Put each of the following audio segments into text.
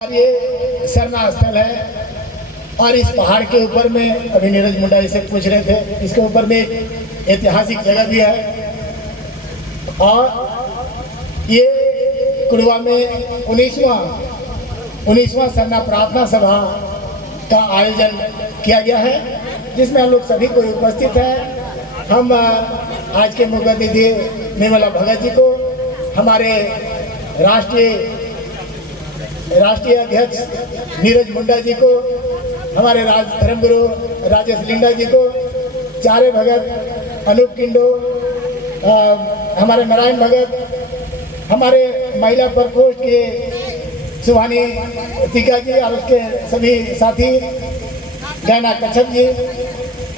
ये सरना स्थल है और इस पहाड़ के ऊपर में अभी नीरज मुंडा इसे पूछ रहे थे, इसके ऊपर में एक ऐतिहासिक जगह भी है। और ये कुड़वा में 19वां सरना प्रार्थना सभा का आयोजन किया गया है, जिसमें हम लोग सभी को उपस्थित है। हम आज के मुख्य अतिथि निर्मला भगत जी को, हमारे राष्ट्रीय अध्यक्ष नीरज मुंडा जी को, हमारे धर्मगुरु राजेश लिंडा जी को, चारे भगत, अनूप किंडो, हमारे नारायण भगत, हमारे महिला प्रकोष्ठ के सुहानी टीका जी और उसके सभी साथी, गैना कच्छप जी,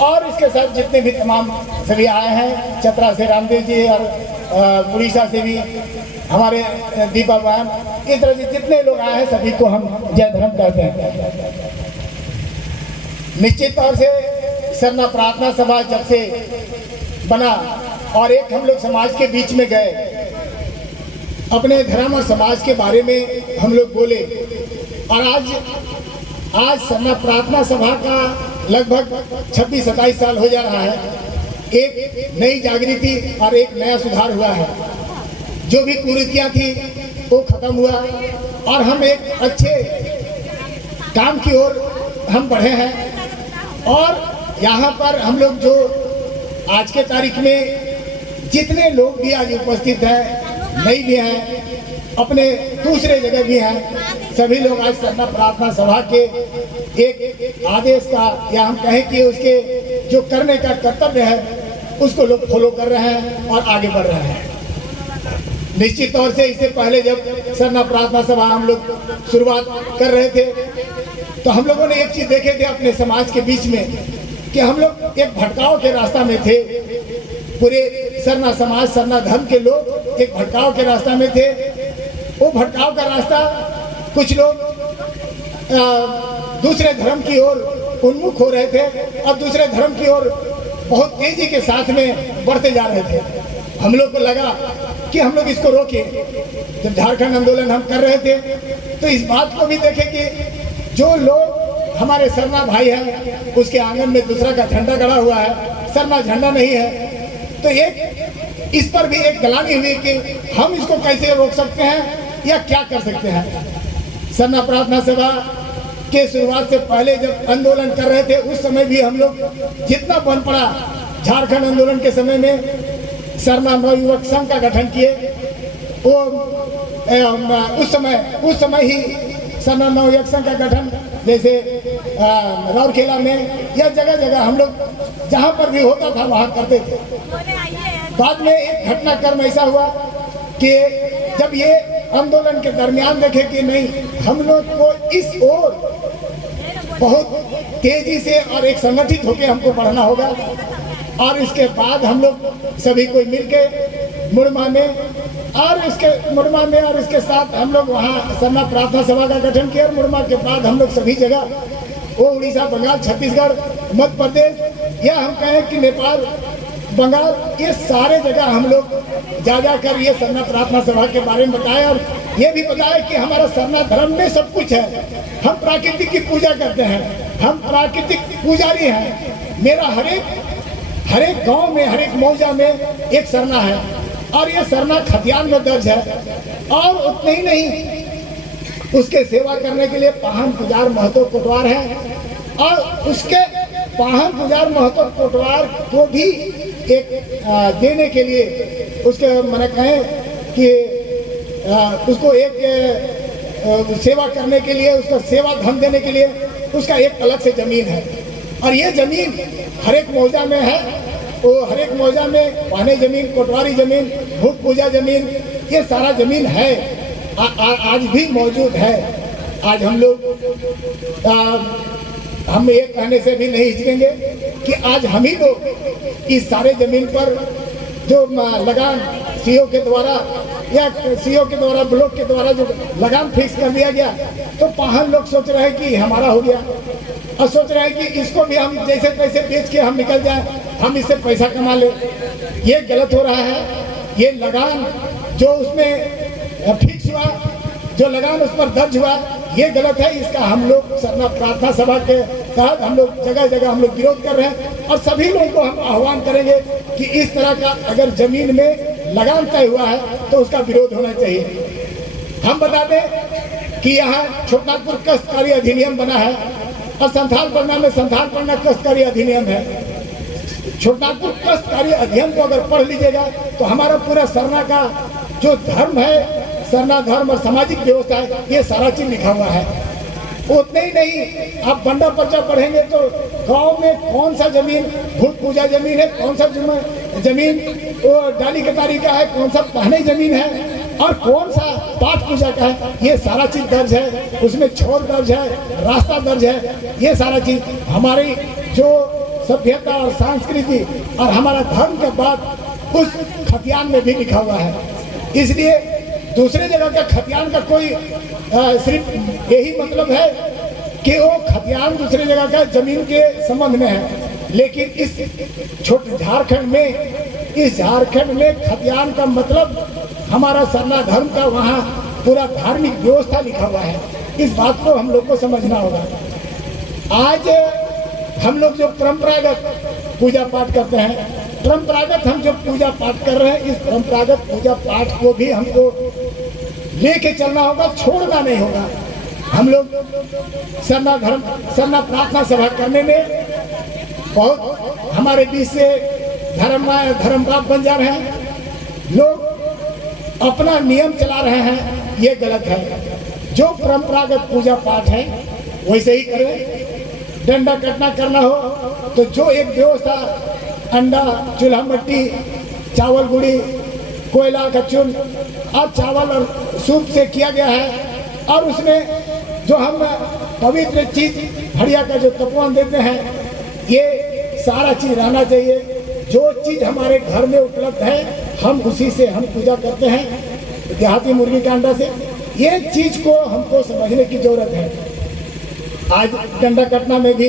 और इसके साथ जितने भी तमाम सभी आए हैं, चतरा से रामदेव जी और उड़ीसा से भी हमारे दीपा बहन, इस तरह से जितने लोग आए हैं सभी को हम जय धर्म कहते हैं। निश्चित तौर से सरना प्रार्थना सभा जब से बना और एक हम लोग समाज के बीच में गए, अपने धर्म और समाज के बारे में हम लोग बोले, और आज सरना प्रार्थना सभा का लगभग 26-27 साल हो जा रहा है। एक नई जागृति और एक नया सुधार हुआ है। जो भी कुरीतियाँ थी वो खत्म हुआ और हम एक अच्छे काम की ओर हम बढ़े हैं। और यहाँ पर हम लोग जो आज के तारीख में जितने लोग भी आज उपस्थित हैं, नहीं भी हैं, अपने दूसरे जगह भी हैं, सभी लोग आज सरना प्रार्थना सभा के एक आदेश का, या हम कहें कि उसके जो करने का कर्तव्य है उसको लोग फॉलो कर रहे हैं और आगे बढ़ रहे हैं। निश्चित तौर से इससे पहले जब सरना प्रार्थना सभा हम लोग शुरुआत कर रहे थे तो हम लोगों ने एक चीज देखे थे अपने समाज के बीच में कि हम लोग एक भटकाव के रास्ता में थे। पूरे सरना समाज, सरना धर्म के लोग एक भटकाव के रास्ता में थे। वो भटकाव का रास्ता कुछ लोग दूसरे धर्म की ओर उन्मुख हो रहे थे और दूसरे धर्म की ओर बहुत तेजी के साथ में बढ़ते जा रहे थे। हम लोग को लगा कि हम लोग इसको रोके। जब झारखंड आंदोलन हम कर रहे थे तो इस बात को भी देखे कि जो लोग हमारे सरना भाई हैं उसके आंगन में दूसरा का झंडा गड़ा हुआ है, सरना झंडा नहीं है, तो एक इस पर भी एक गलानी हुई कि हम इसको कैसे रोक सकते हैं या क्या कर सकते हैं। सरना प्रार्थना सभा के शुरुआत से पहले जब आंदोलन कर रहे थे उस समय भी हम लोग जितना बन पड़ा, झारखंड आंदोलन के समय में सरना नवयुवक संघ का गठन किए। वो उस समय ही सरना नवयुवक संघ का गठन, जैसे राउरकेला में या जगह जगह हम लोग जहाँ पर भी होता था वहाँ करते थे। बाद में एक घटनाक्रम ऐसा हुआ कि जब ये आंदोलन के दरमियान देखे कि नहीं, हम लोग को इस ओर बहुत तेजी से और एक संगठित होकर हमको बढ़ना होगा। और इसके बाद हम लोग सभी कोई मिलके मुड़मा में और इसके साथ हम लोग वहाँ सरना प्रार्थना सभा का गठन किया। और मुड़मा के बाद हम लोग सभी जगह, वो उड़ीसा, बंगाल, छत्तीसगढ़, मध्य प्रदेश, या हम कहें कि नेपाल, बंगाल, ये सारे जगह हम लोग जाकर ये सरना प्रार्थना सभा के बारे में बताए और ये भी बताया कि हमारा सरना धर्म में सब कुछ है। हम प्रकृति की पूजा करते हैं, हम प्राकृतिक पुजारी हैं। मेरा हर एक गांव में, हर एक मौजा में एक सरना है और ये सरना खतियान में दर्ज है। और उतने ही नहीं, उसके सेवा करने के लिए पाहन पुजार महतो कोटवार है और उसके पाहन पुजार महतो कोटवार को भी एक देने के लिए, उसके मैंने कहें कि उसको एक सेवा करने के लिए, उसका सेवा धन देने के लिए उसका एक अलग से जमीन है। और ये जमीन हर एक मौजा में है। वो हर एक मौजा में पाने जमीन, कोटवारी जमीन, भूत पूजा जमीन, ये सारा जमीन है, आज भी मौजूद है। आज हम लोग हम ये कहने से भी नहीं हिचकेंगे कि आज हम ही लोग इस सारे जमीन पर जो लगान सीओ के द्वारा या सीओ के द्वारा, ब्लॉक के द्वारा जो लगान फिक्स कर दिया गया, तो पाहन लोग सोच रहे हैं कि हमारा हो गया और सोच रहे हैं कि इसको भी हम जैसे तैसे बेच के हम निकल जाएं, हम इससे पैसा कमा ले। ये गलत हो रहा है। ये लगान जो उसमें फिक्स हुआ, जो लगान उस पर दर्ज हुआ ये गलत है। इसका हम लोग सरना प्रार्थना सभा के तहत हम लोग जगह जगह हम लोग विरोध कर रहे हैं और सभी लोगों को हम आह्वान करेंगे कि इस तरह का अगर जमीन में लगान तय हुआ है तो उसका विरोध होना चाहिए। हम बता दें कि यहाँ छोटनागपुर काश्तकारी अधिनियम बना है और संथाल परगना में संथाल परगना काश्तकारी अधिनियम है। छोटनागपुर काश्तकारी अधिनियम को अगर पढ़ लीजिएगा तो हमारा पूरा सरना का जो धर्म है, सरना धर्म और सामाजिक व्यवस्था है, ये सारा चीज लिखा हुआ है। उतने ही नहीं, आप बंडा पर्चा पढ़ेंगे तो गांव में कौन सा जमीन भूत पूजा जमीन है, कौन सा जमीन वो डाली कतारी का है, कौन सा पहने जमीन है और कौन सा पाठ पूजा का है, ये सारा चीज दर्ज है। उसमें छोर दर्ज है, रास्ता दर्ज है। ये सारा चीज हमारी जो सभ्यता और संस्कृति और हमारा धर्म के बाद उस खतियान में भी लिखा हुआ है। इसलिए दूसरे जगह का खतियान का कोई सिर्फ यही मतलब है कि वो खतियान दूसरे जगह का जमीन के संबंध में है, लेकिन इस छोटे झारखंड में खतियान का मतलब हमारा सरना धर्म का वहाँ पूरा धार्मिक व्यवस्था लिखा हुआ है। इस बात को हम लोग को समझना होगा। आज हम लोग जो परंपरागत पूजा पाठ करते हैं, परंपरागत हम जो पूजा पाठ कर रहे हैं, इस परंपरागत पूजा पाठ को भी हमको लेके चलना होगा, छोड़ना नहीं होगा। हम लोग सरना प्रार्थना सभा करने में बहुत हमारे बीच से धर्म बाप बन जा रहे हैं। लोग अपना नियम चला रहे हैं, ये गलत है। जो परंपरागत पूजा पाठ है वैसे ही करें। डंडा कटना करना हो तो जो एक व्यवस्था अंडा, चूल्हा मट्टी, चावल गुड़ी, कोयला का चून और चावल और सूप से किया गया है और उसमें जो हम पवित्र चीज हड़िया का जो तपवान देते हैं, ये सारा चीज रहना चाहिए। जो चीज हमारे घर में उपलब्ध है हम उसी से हम पूजा करते हैं, देहाती मुर्गी के अंडा से। ये चीज को हमको समझने की जरूरत है। आज डंडा कटना में भी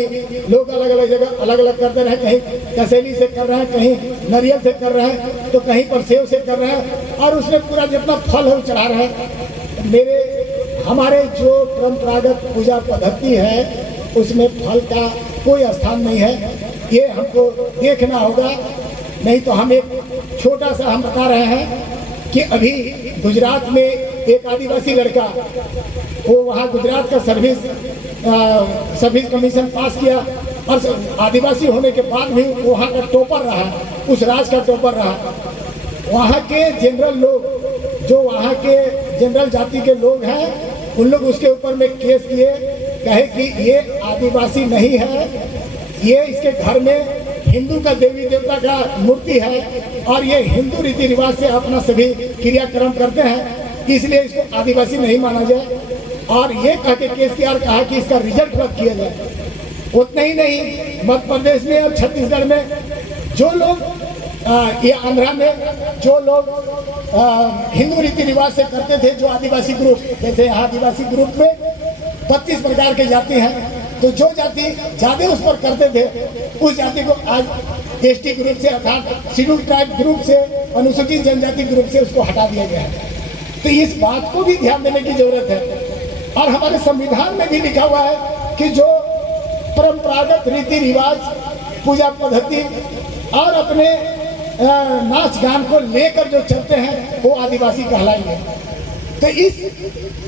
लोग अलग अलग जगह अलग अलग करते रहे, कहीं कसेली से कर रहे हैं, कहीं नारियल से कर रहे हैं, तो कहीं पर सेव से कर रहे हैं और उसमें पूरा जितना फल है वो चढ़ा रहे हैं। हमारे जो परंपरागत पूजा पद्धति है उसमें फल का कोई स्थान नहीं है। ये हमको देखना होगा, नहीं तो हम एक छोटा सा हम बता रहे हैं कि अभी गुजरात में एक आदिवासी लड़का, वो वहाँ गुजरात का सर्विस कमीशन पास किया और आदिवासी होने के बाद भी वहाँ का टॉपर रहा, उस राज्य का टॉपर रहा। वहाँ के जनरल लोग, जो वहाँ के जनरल जाति के लोग हैं, उन लोग उसके ऊपर में केस किए, कहे कि ये आदिवासी नहीं है, ये इसके घर में हिंदू का देवी देवता का मूर्ति है और ये हिंदू रीति रिवाज से अपना सभी क्रियाक्रम करते हैं, इसलिए इसको आदिवासी नहीं माना जाए। और ये कह के केस किया और कहा कि इसका रिजल्ट रद्द किया जाए। उतना ही नहीं, मध्य प्रदेश में और छत्तीसगढ़ में जो लोग ये आंध्रा में जो लोग हिंदू रीति रिवाज से करते थे, जो आदिवासी ग्रुप, जैसे यहाँ आदिवासी ग्रुप में 32 प्रकार के जाति हैं, तो जो जाति ज़्यादा उस पर करते थे उस जाति को आज एसटी ग्रुप से अर्थात शेड्यूल ट्राइब ग्रुप से, अनुसूचित जनजाति ग्रुप से उसको हटा दिया गया है। तो इस बात को भी ध्यान देने की जरूरत है। और हमारे संविधान में भी लिखा हुआ है कि जो परंपरागत रीति रिवाज, पूजा पद्धति और अपने नाच गान को लेकर जो चलते हैं वो आदिवासी कहलाएंगे। तो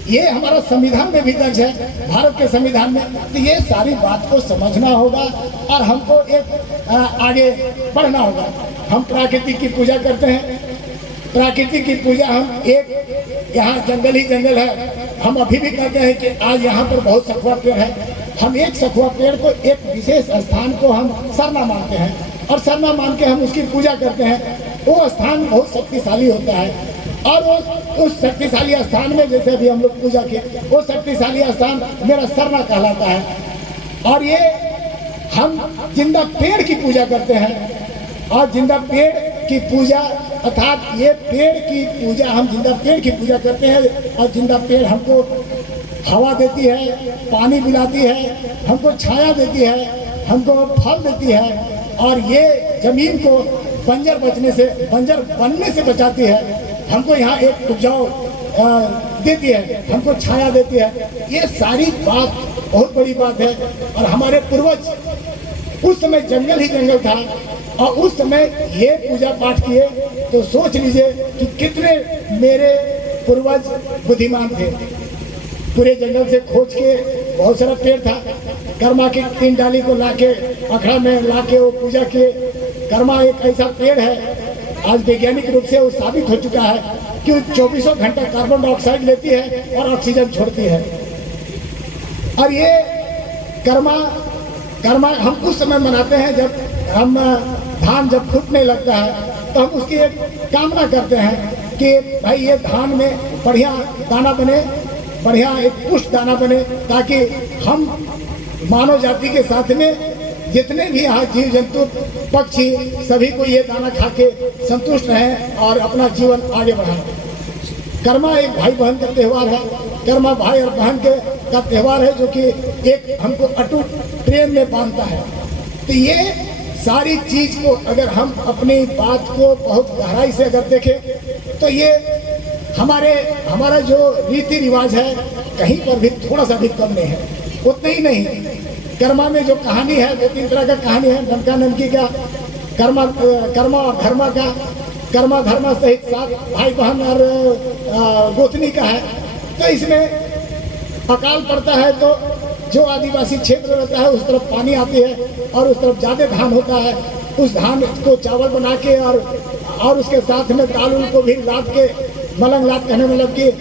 ये हमारा संविधान में भी दर्ज है, भारत के संविधान में। तो ये सारी बात को समझना होगा और हमको एक आगे बढ़ना होगा। हम प्रकृति की पूजा करते हैं, प्रकृति की पूजा हम एक, यहाँ जंगल ही जंगल है, हम अभी भी कहते हैं कि आज यहाँ पर बहुत सखुआ पेड़ है। हम एक सखुआ पेड़ को, एक विशेष स्थान को हम सरना मानते हैं और सरना मान के हम उसकी पूजा करते हैं। वो स्थान बहुत शक्तिशाली होता है और वो उस शक्तिशाली स्थान में जैसे भी हम लोग पूजा किए, वो शक्तिशाली स्थान मेरा सरना कहलाता है। और ये हम जिंदा पेड़ की पूजा करते हैं और जिंदा पेड़ की पूजा अर्थात ये पेड़ की पूजा, हम जिंदा पेड़ की पूजा करते हैं और जिंदा पेड़ हमको हवा देती है, पानी पिलाती है, हमको छाया देती है, हमको फल देती है और ये जमीन को बंजर बनने से बचाती है। हमको यहाँ एक उपजाऊ देती है, हमको छाया देती है। ये सारी बात बहुत बड़ी बात है। और हमारे पूर्वज, उस समय जंगल ही जंगल था और उस समय ये पूजा पाठ किए, तो सोच लीजिए कि कितने मेरे पूर्वज बुद्धिमान थे। पूरे जंगल से खोज के, बहुत सारा पेड़ था, कर्मा की 3 डाली को लाके अखड़ा में लाके वो पूजा किए। कर्मा एक ऐसा पेड़ है, आज वैज्ञानिक रूप से वो साबित हो चुका है कि वो 24 घंटा कार्बन डाइऑक्साइड लेती है और ऑक्सीजन छोड़ती है। और ये कर्मा हम उस समय मनाते हैं जब हम धान जब फूटने लगता है, तो हम उसकी एक कामना करते हैं कि भाई ये धान में बढ़िया दाना बने, बढ़िया एक पुष्ट दाना बने, ताकि हम मानव जाति के साथ में जितने भी यहाँ जीव जंतु पक्षी सभी को ये दाना खा के संतुष्ट रहें और अपना जीवन आगे बढ़ाएं। कर्मा एक भाई बहन का त्यौहार है। कर्मा भाई और बहन का त्यौहार है, जो कि एक हमको अटूट प्रेम में बांधता है। तो ये सारी चीज को अगर हम अपनी बात को बहुत गहराई से अगर देखें, तो ये हमारा जो रीति रिवाज है कहीं पर भी थोड़ा सा भी कम नहीं है, उतना ही नहीं। कर्मा में जो कहानी है, 2-3 तरह का कहानी है। ननका ननकी का, कर्मा और धर्मा का, कर्मा धर्मा सहित 7 भाई बहन और गोतनी का है। तो इसमें अकाल पड़ता है तो जो आदिवासी क्षेत्र रहता है उस तरफ पानी आती है और उस तरफ ज़्यादा धान होता है। उस धान को चावल बना के और उसके साथ में दाल उल को भी लाद के, मलंग लाद कहने मतलब कि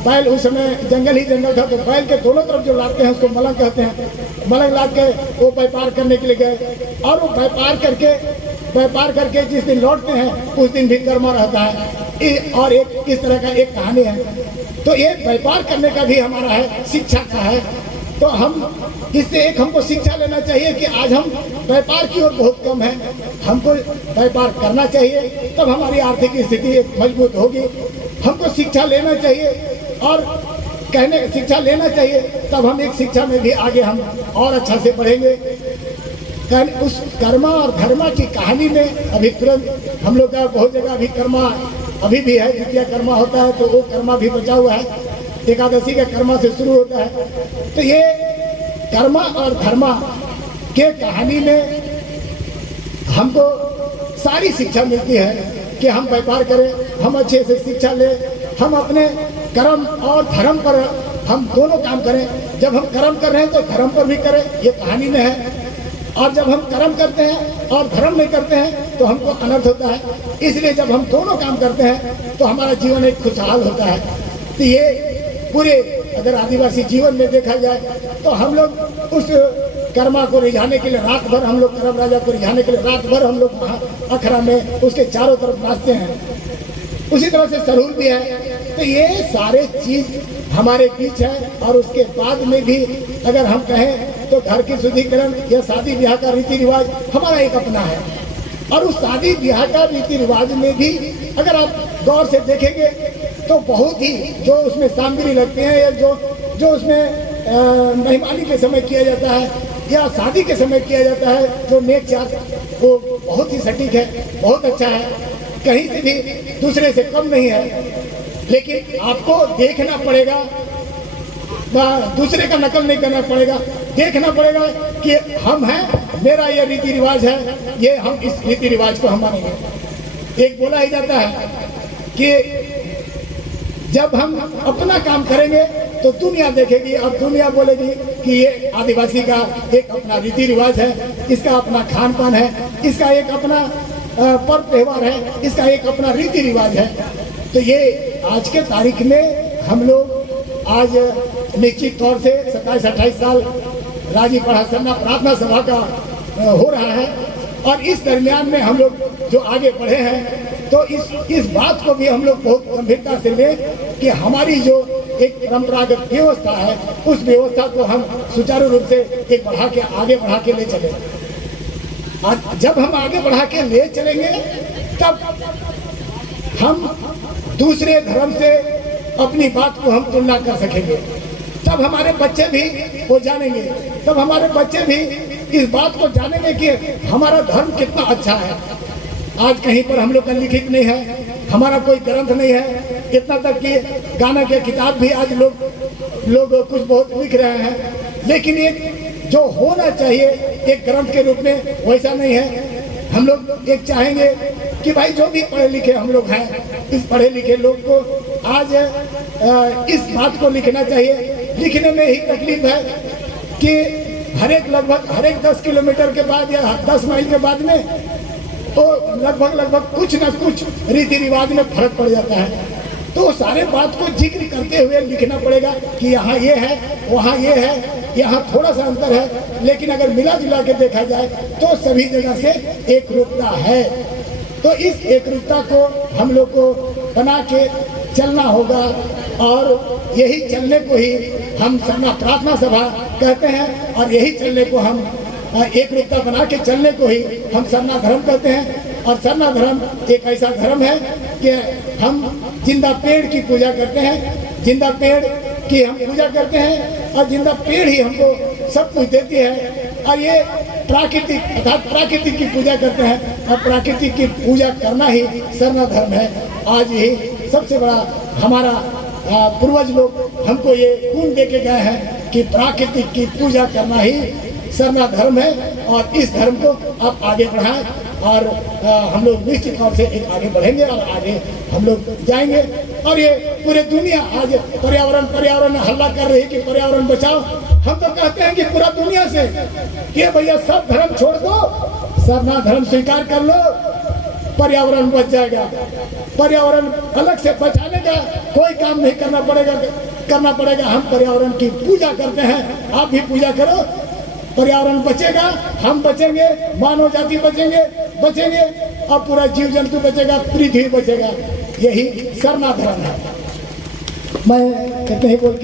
बैल, उस समय जंगल ही जंगल था, तो बैल के दोनों तरफ जो लादते हैं उसको मलंग कहते हैं। मलंग लाद के वो व्यापार करने के लिए गए और वो व्यापार करके जिस दिन लौटते हैं उस दिन भी कर्मा रहता है। और एक इस तरह का एक कहानी है। तो ये व्यापार करने का भी हमारा है, शिक्षा का है। तो हम इससे एक हमको शिक्षा लेना चाहिए कि आज हम व्यापार की ओर बहुत कम है, हमको व्यापार करना चाहिए, तब हमारी आर्थिक स्थिति एक मजबूत होगी। हमको शिक्षा लेना चाहिए और शिक्षा लेना चाहिए, तब हम एक शिक्षा में भी आगे हम और अच्छा से बढ़ेंगे। उस कर्मा और धर्मा की कहानी में अभी तुरंत हम लोग का बहुत जगह अभी कर्मा अभी भी है। द्वितीय कर्मा होता है तो वो कर्मा भी बचा हुआ है, एकादशी का कर्मा से शुरू होता है। तो ये कर्मा और धर्मा के कहानी में हमको सारी शिक्षा मिलती है कि हम व्यापार करें, हम अच्छे से शिक्षा लें, हम अपने कर्म और धर्म पर हम दोनों काम करें। जब हम कर्म कर रहे हैं तो धर्म पर भी करें, ये कहानी में है। और जब हम कर्म करते हैं और धर्म नहीं करते हैं तो हमको अनर्थ होता है। इसलिए जब हम दोनों काम करते हैं तो हमारा जीवन एक खुशहाल होता है। तो ये पूरे अगर आदिवासी जीवन में देखा जाए तो हम लोग उस कर्मा को रिझाने के लिए रात भर, हम लोग कर्म राजा को रिझाने के लिए रात भर हम लोग वहाँ अखड़ा में उसके चारों तरफ नाचते हैं। उसी तरह से सरूल भी है। तो ये सारे चीज हमारे बीच है। और उसके बाद में भी अगर हम कहें तो घर की शुद्धिकरण या शादी ब्याह का रीति रिवाज हमारा एक अपना है। और उस शादी ब्याह का रीति रिवाज में भी अगर आप गौर से देखेंगे तो बहुत ही जो उसमें सामग्री लगती है या जो उसमें मेहमानी के समय किया जाता है या शादी के समय किया जाता है, जो नेक चाक, वो बहुत ही सटीक है, बहुत अच्छा है, कहीं से भी दूसरे से कम नहीं है। लेकिन आपको देखना पड़ेगा, दूसरे का नकल नहीं करना पड़ेगा, देखना पड़ेगा कि हम हैं, मेरा ये रीति रिवाज है, ये हम इस रीति रिवाज को हम मानेंगे। एक बोला ही जाता है कि जब हम अपना काम करेंगे तो दुनिया देखेगी और दुनिया बोलेगी कि ये आदिवासी का एक अपना रीति रिवाज है, इसका अपना खान पान है, इसका एक अपना पर्व त्यौहार है, इसका एक अपना रीति रिवाज है। तो ये आज के तारीख में हम लोग आज निश्चित तौर से 27-28 साल राजी पढ़ा सरना प्रार्थना सभा का हो रहा है। और इस दरमियान में हम लोग जो आगे बढ़े हैं तो इस बात को भी हम लोग बहुत गंभीरता से लें कि हमारी जो एक परंपरागत व्यवस्था है उस व्यवस्था को हम सुचारू रूप से एक आगे बढ़ा के ले चलें। और जब हम आगे बढ़ा के ले चलेंगे तब हम दूसरे धर्म से अपनी बात को हम तुलना कर सकेंगे, तब हमारे बच्चे भी वो जानेंगे, तब हमारे बच्चे भी इस बात को जानेंगे कि हमारा धर्म कितना अच्छा है। आज कहीं पर हम लोग का लिखित नहीं है, हमारा कोई ग्रंथ नहीं है, इतना तक कि गाना के किताब भी आज लोग कुछ बहुत लिख रहे हैं, लेकिन एक जो होना चाहिए एक ग्रंथ के रूप में वैसा नहीं है। हम लोग एक चाहेंगे कि भाई जो भी पढ़े लिखे हम लोग हैं, इस पढ़े लिखे लोग को आज इस बात को लिखना चाहिए। लिखने में ही तकलीफ है कि लगभग 10 किलोमीटर के बाद या 10 माइल के बाद में तो लगभग कुछ ना कुछ रीति रिवाज में फर्क पड़ जाता है। तो सारे बात को जिक्र करते हुए लिखना पड़ेगा कि यहाँ ये है, वहाँ ये है, यहाँ थोड़ा सा अंतर है, लेकिन अगर मिला जुला के देखा जाए तो सभी जगह से एक रूपता है। तो इस एक रूपता को हम लोग को बना के चलना होगा, और यही चलने को ही हम सरना प्रार्थना सभा कहते हैं, और यही चलने को हम एक रूपता बना के चलने को ही हम सरना धर्म कहते हैं। और सरना धर्म एक ऐसा धर्म है कि हम जिंदा पेड़ की पूजा करते हैं, जिंदा पेड़ की हम पूजा करते हैं, और जिंदा पेड़ ही हमको सब कुछ देती है। और ये प्राकृतिक अर्थात प्राकृतिक की पूजा करते हैं, और प्राकृतिक की पूजा करना ही सरना धर्म है। आज यही सबसे बड़ा हमारा पूर्वज लोग हमको ये गुण दे के गए हैं कि प्राकृतिक की पूजा करना ही सरना धर्म है, और इस धर्म को आप आगे बढ़ाएं, और हम लोग निश्चित तौर से एक आगे बढ़ेंगे और आगे हम लोग जाएंगे। और ये पूरे दुनिया आज पर्यावरण हल्ला कर रही है कि पर्यावरण बचाओ। हम तो कहते हैं कि पूरा दुनिया से कि भैया सब धर्म छोड़ दो, सरना धर्म स्वीकार कर लो, पर्यावरण बच जाएगा। पर्यावरण अलग से बचाने का कोई काम नहीं करना पड़ेगा। हम पर्यावरण की पूजा करते हैं, आप भी पूजा करो। पर्यावरण बचेगा, हम बचेंगे, मानव जाति बचेंगे, और पूरा जीव जंतु बचेगा, पृथ्वी बचेगा। यही सरना धर्म है। मैं इतना ही बोल के